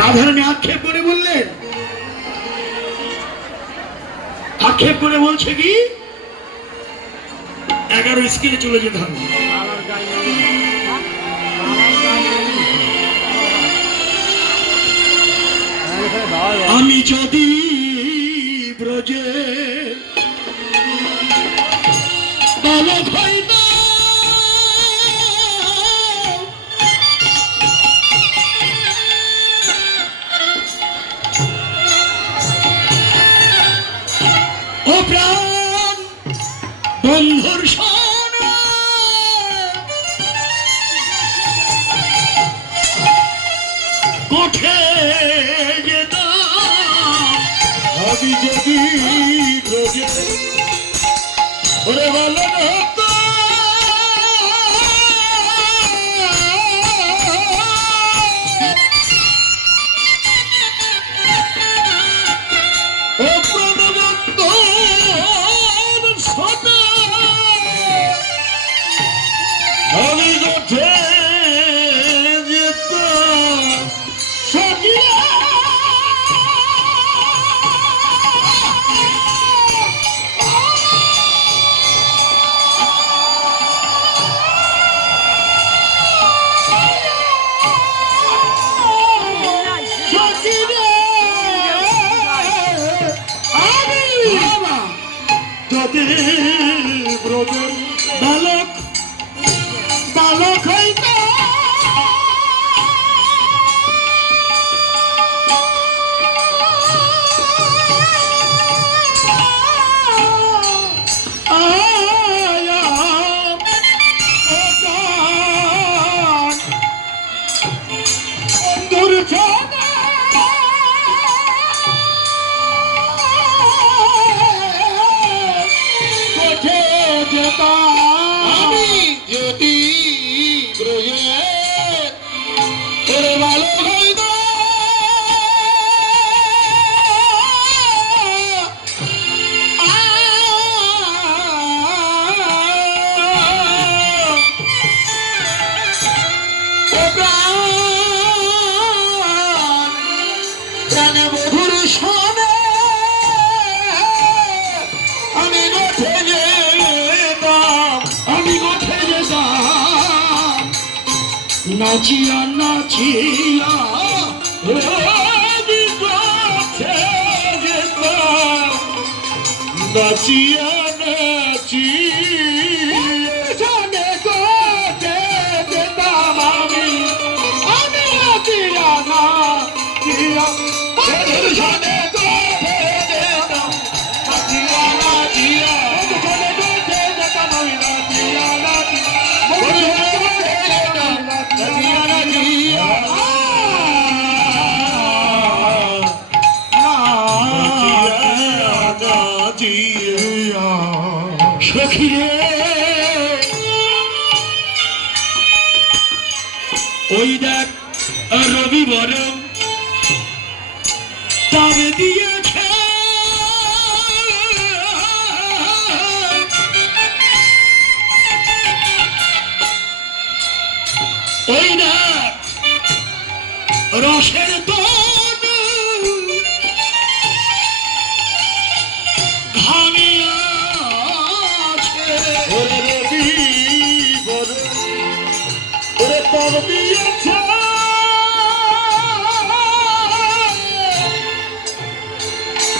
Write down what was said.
রাধারানী আক্ষেপ করে বললেন, আক্ষেপ করে বলছে কি? এগারো স্কেলে চলে যেতে হবে। আমি যদি ব্রজে বন্ধুর কোঠে আমি যদি ওরে ভালো হতো বালক বালক নাচিয়া নাচিয়া নাচিয়া নাচিয়া ওই দেখ রবি বরং তার দিয়েছে ওই দেখ রসের দন